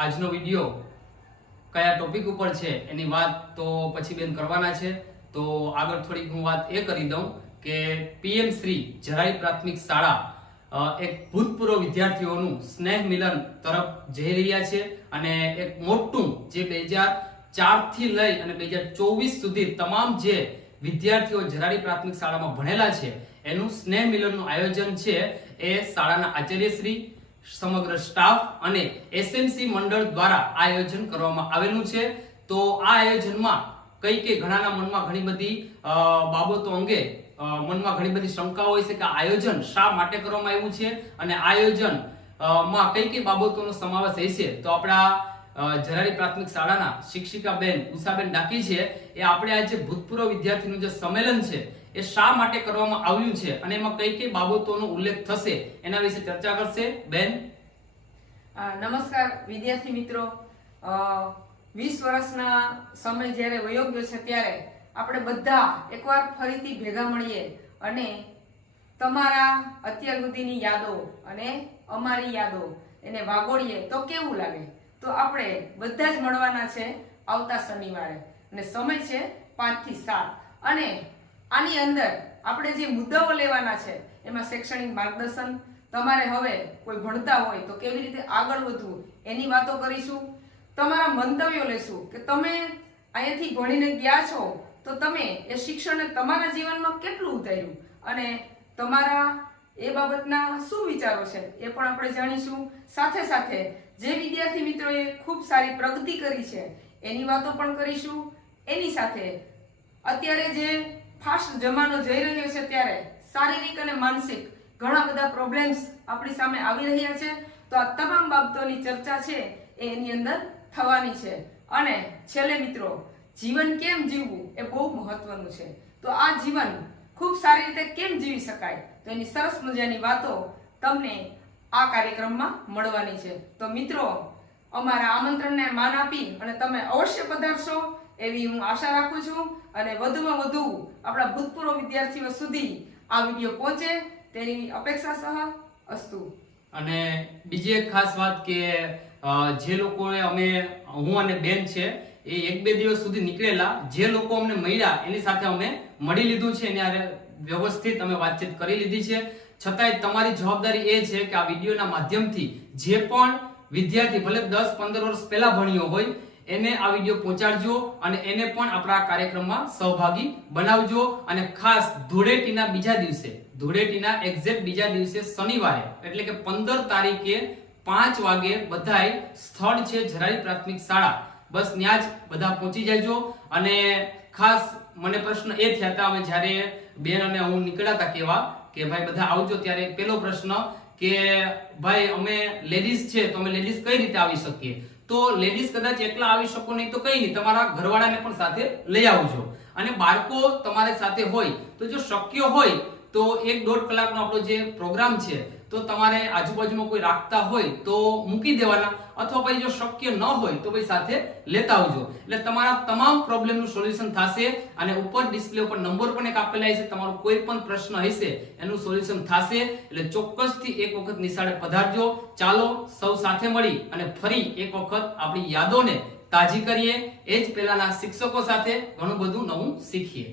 આજનો વીડિયો કયા ટોપિક ઉપર છે એની વાત તો પછી બેન કરવાના છે. તો આગળ થોડીક હું વાત એ કરી દઉં કે પીએમ શ્રી જરાઈ પ્રાથમિક શાળા એક ભૂતપૂર્વ વિદ્યાર્થીઓનું સ્નેહ મિલન તરફ જઈ રહ્યા છે અને એક મોટું જે બે હજાર ચારથી લઈ અને બે હજાર ચોવીસ સુધી તમામ જે વિદ્યાર્થીઓ જરારી પ્રાથમિક શાળામાં ભણેલા છે, એનું સ્નેહ મિલનનું આયોજન છે એ શાળાના આચાર્યશ્રી સમગ્ર સ્ટાફ અને એસએમસી મંડળ દ્વારા આયોજન કરવામાં આવેલું છે. તો આ આયોજનમાં કઈ કે ઘણાના મનમાં ઘણી બધી બાબતો અંગે મનમાં ઘણી બધી શંકાઓ હોય છે કે આયોજન શા માટે કરવામાં આવ્યું છે? અને આયોજનમાં કઈ કઈ બાબતોનો સમાવેશ હશે તો આપણા જરારી પ્રાથમિક શાળાના શિક્ષિકા બેન ઉષાબેન ડાકી છે. એ આપણે આ જે ભૂતપૂર્વ વિદ્યાર્થીનું જે સંમેલન છે, એ શા માટે કરવામાં આવ્યું છે અને એમાં કઈ કઈ બાબતોનો ઉલ્લેખ થશે એના વિશે ચર્ચા કરશે. બેન? નમસ્કાર વિદ્યાર્થી મિત્રો. વીસ વર્ષના સમય જ્યારે વયો ગયો છે ત્યારે આપણે બધા એકવાર ફરીથી ભેગા મળીએ અને તમારા અત્યાર સુધીની યાદો અને અમારી યાદો એને વાગોળીએ તો કેવું લાગે? તો આપણે બધા જ મળવાના છે આવતા શનિવારે. અને સમય છે પાંચથી સાત. અને આની અંદર આપણે જે મુદ્દાઓ લેવાના છે, એમાં શૈક્ષણિક માર્ગદર્શન, તમારે હવે કોઈ ભણતા હોય તો કેવી રીતે આગળ વધવું, એની વાતો કરીશું. તમારા મંતવ્યો લેશું કે તમે અહીંયાથી ભણીને ગયા છો, તો તમે એ શિક્ષણને તમારા જીવનમાં કેટલું ઉતાર્યું? અને તમારા એ બાબતના શું વિચારો છે એ પણ આપણે જાણીશું. સાથે સાથે જે વિદ્યાર્થી મિત્રોએ ખૂબ સારી પ્રગતિ કરી છે, એની વાતો પણ કરીશું. એની સાથે અત્યારે જે ફાસ્ટ જમાનો જઈ રહ્યો છે ત્યારે શારીરિક અને માનસિક ઘણા બધા પ્રોબ્લેમ્સ આપણી સામે આવી રહ્યા છે. તો આ તમામ બાબતોની ચર્ચા છે એ એની અંદર થવાની છે. અને છેલ્લે મિત્રો, જીવન કેમ જીવવું એ બહુ મહત્વનું છે. તો આ જીવન ખૂબ સારી રીતે કેમ જીવી શકાય? તો એની સરસ મજાની વાતો તમને આ કાર્યક્રમમાં મળવાની છે. તો મિત્રો, અમારા આમંત્રણને માન આપી અને તમે અવશ્ય પધારશો એવી હું આશા રાખું છું. અને વધુમાં વધુ આપણા ભૂતપૂર્વ વિદ્યાર્થીઓ સુધી આ વીડિયો પહોંચે તેની અપેક્ષા સહ અસ્તુ. અને બીજી એક ખાસ વાત કે જે લોકોએ અમે, હું અને બેન છે એ એક બે દિવસ સુધી નીકળેલા જે લોકો અમને મળ્યા, એની સાથે અમે મળી લીધું છે. એની વ્યવસ્થિત અમે વાતચીત કરી લીધી છે. છતાંય તમારી જવાબદારી એ છે કે આ વિડીયોના માધ્યમથી જે પણ વિદ્યાર્થી, ભલે દસ, પંદર વર્ષ પહેલા ભણ્યો હોય, એને આ વીડિયો પહોંચાડજો અને એને પણ આપણા કાર્યક્રમમાં સહભાગી બનાવજો. અને ખાસ ધૂળેટીના બીજા દિવસે, ધૂળેટીના એક્ઝેક્ટ બીજા દિવસે શનિવારે, એટલે કે પંદર તારીખે પાંચ વાગે બધાય સ્થળ છે જરાય પ્રાથમિક શાળા. બસ ત્યાં જ બધા પહોંચી જાયજો. અને ખાસ મને પ્રશ્ન એ થયા હતા, અમે જ્યારે બેન અને હું નીકળ્યા હતા કેવા, કે ભાઈ બધા આવજો ત્યારે પેલો પ્રશ્ન કે ભાઈ અમે લેડીઝ છે, તો અમે લેડીઝ કઈ રીતે આવી શકીએ? તો લેડીઝ કદાચ એકલા આવી શકો નહીં તો કઈ નહીં, તમારા ઘરવાળાને પણ સાથે લઈ આવજો. અને બાળકો તમારી સાથે હોય તો જો શક્ય હોય તો એક દોઢ કલાકનો આપણો જે પ્રોગ્રામ છે તો તમારે આજુબાજુમાં કોઈ રાખતા હોય તો મૂકી દેવાના, અથવા પછી જો શક્ય ન હોય તો ભાઈ સાથે લેતા આવજો. એટલે તમારા તમામ પ્રોબ્લેમનું સોલ્યુશન થશે અને ઉપર ડિસ્પ્લે ઉપર નંબર પણ એક આપેલા હશે, તમારો કોઈ પણ પ્રશ્ન હશે એનું સોલ્યુશન થશે. એટલે ચોક્કસથી એક વખત નિશાળે પધારજો. ચાલો સૌ સાથે મળી અને ફરી એક વખત આપણી યાદોને તાજી કરીએ. એ જ પહેલાના શિક્ષકો સાથે ઘણું બધું નવું શીખીએ.